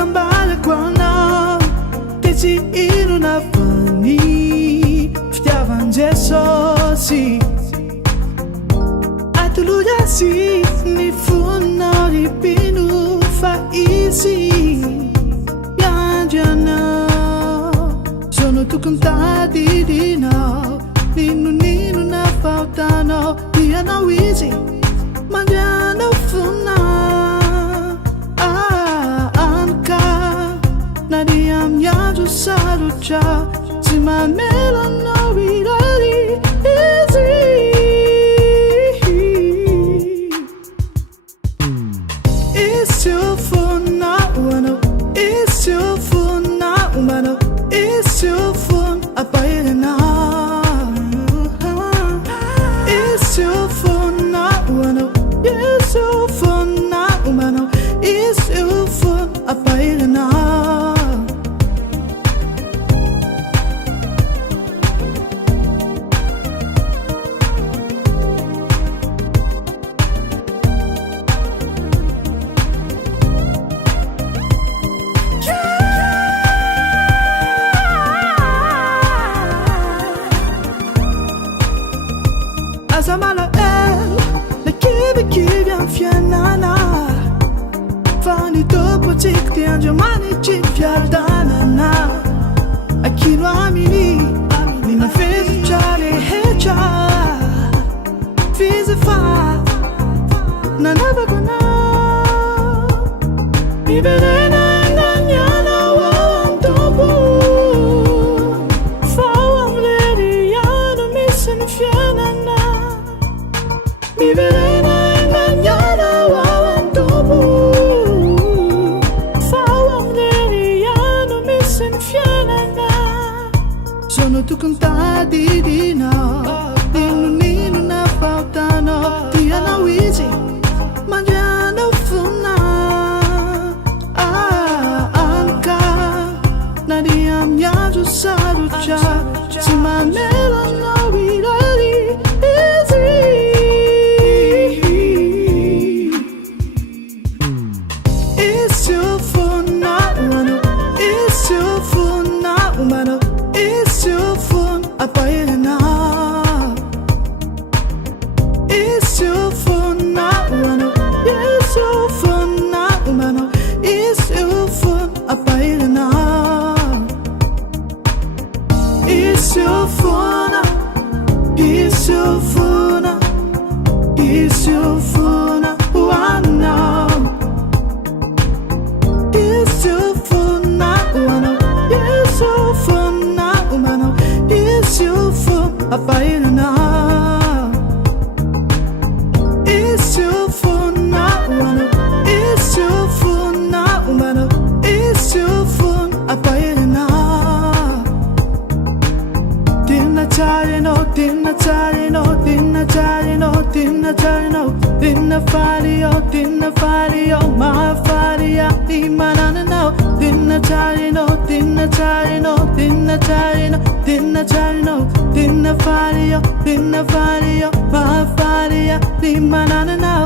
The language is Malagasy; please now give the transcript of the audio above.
kambala guana Tsiky Izy na fani fitiavan-Jesosy atoloyasy ny fona ripino fa izy miandrianao sono tokony tadidinao ninonino na fahotanao dianao izy mandrianao fona anka na dia amin'ny andro sarotra tsy mamelanao irary izy It's your phone now, no. It's your phone now, no. It's your phone, I buy it now. It's your phone now, no. It's your phone now, no. It's your phone, I buy it now. Azamala le kivi am fianana Fani dopo tikti angiomani ci fiardanana Akino amini Nina fezi ciale hecha Fizi fa Nanaba gona Mi verena engagnana Wawam topo Fawam lady Yano missing fianana Mi verena engagnana wawam topo Fawam leriano missing fianana Sono tokony tadidinao ninonino na fahotanao dianao izy mandrianao fona anka na dia amin'ny andro sarotra tsy mamelanao irary izy It's your phone now, no. It's your phone now, no. It's your phone, I buy it now. It's your phone now, no. It's your phone now, no. It's your phone, I buy it now. It's your phone, it's your phone, it's your phone, oh no. It's your phone now, no. It's your phone now, no. It's your phone, I buy it now. It's your phone now, no. It's your phone now, no. It's your phone, I buy it now. Dinna tarino, dinna tarino, dinna tarino, dinna tarino, dinna fario, ma faria, di manana no. Dinna tarino, dinna tarino, dinna tarino, dinna tarino, dinna fario, ma faria, di manana no.